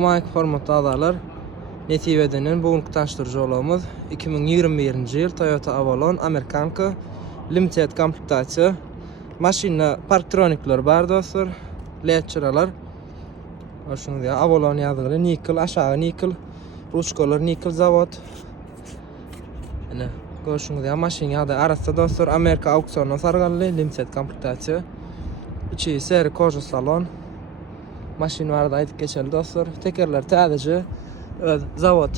Mike formatda adalar. Netivedenin bugünkü tanıştırıcı olamız 2021 yıl Toyota Avalon Amerikanka Limited komplektasiya. Maşinada parktroniklar bar dostlar. LED-çyralar. Şunu diye Avalon yazılı nikel, aşağı nikel, ruchkalar nikel zavod. Ana görüşüňiz diye maşin ýa-da arasda dostlar Amerika auksionuna sargaly limited komplektasiya. İçi seri koja salon. Maşin barada aýdyp geçeli dostlar. Tekerler täze, zavod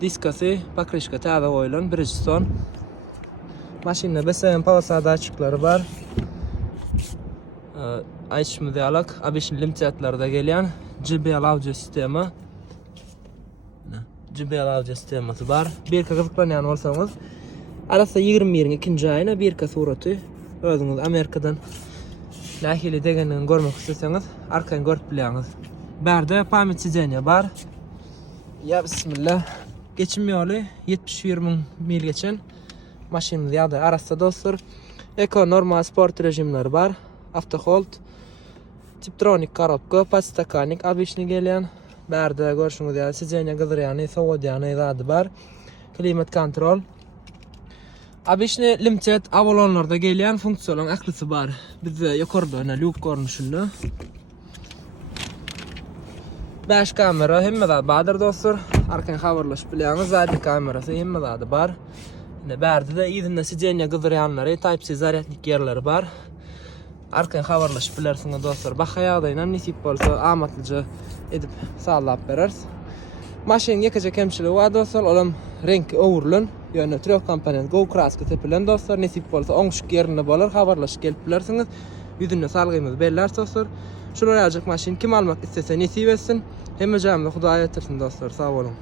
diskasy, pakrışka täze goýulan Bridgestone. Maşinda BSM pawasada açıkları bar. Açmı diýalak, A5 limitedlerde gelýän JBL audio sistemi. JBL audio sistemi bar. Bir kızıklanýan bolsaňyz, arasda 21-nji aýyna bir suraty özüňiz Amerikadan nähili degenini görmek isteseňiz, arkaň görüp bilýäňiz. Berde pamit sidenýa bar. Ya bismillah. Geçim ýoly 71.000 mil geçen. Maşinymyz ýa-da arasda dostlar. Eko normal sport rejimleri bar. Auto hold. Tiptronik korobka, podstakanik, A5'ni gelýän. Berde görüşüňiz ýa sidenýa gyzyrýany, sowodýany zady bar. Klimat kontrol. A5'ni limited Avalonlarda gelýän funksiýonlaryň aklysy bar. Bizde ýokarda ene loop görnüşünde. 5 kamera hemme zat bardyr dostlar. Arkaň habarlaşyp bilýäňiz zady kamerasy hemme zady bar. Ine berde ýa-da sidenýa gyzyrýanlary, Type-C zaryadnik ýerleri bar. Arkaň habarlaşyp bilersiňiz dostlar. Baha ýagdaýyndan nisip bolsa amatlyca edip sağlap berers. Maşin ýekece kemçiligi bar dostlar. Olam renk öwürlen. Ýöne trek komponent go kraska tepilen dostlar. Nisip bolsa oňşyk ýerine bolar. Habarlaşyp gelip bilersiňiz. Ýüzüne salgymyz beller dostlar. Şular ýajak maşin kim almak istese nisip etsin. Hemme jamyny Hudaý etdirsin dostlar. Sag bolun.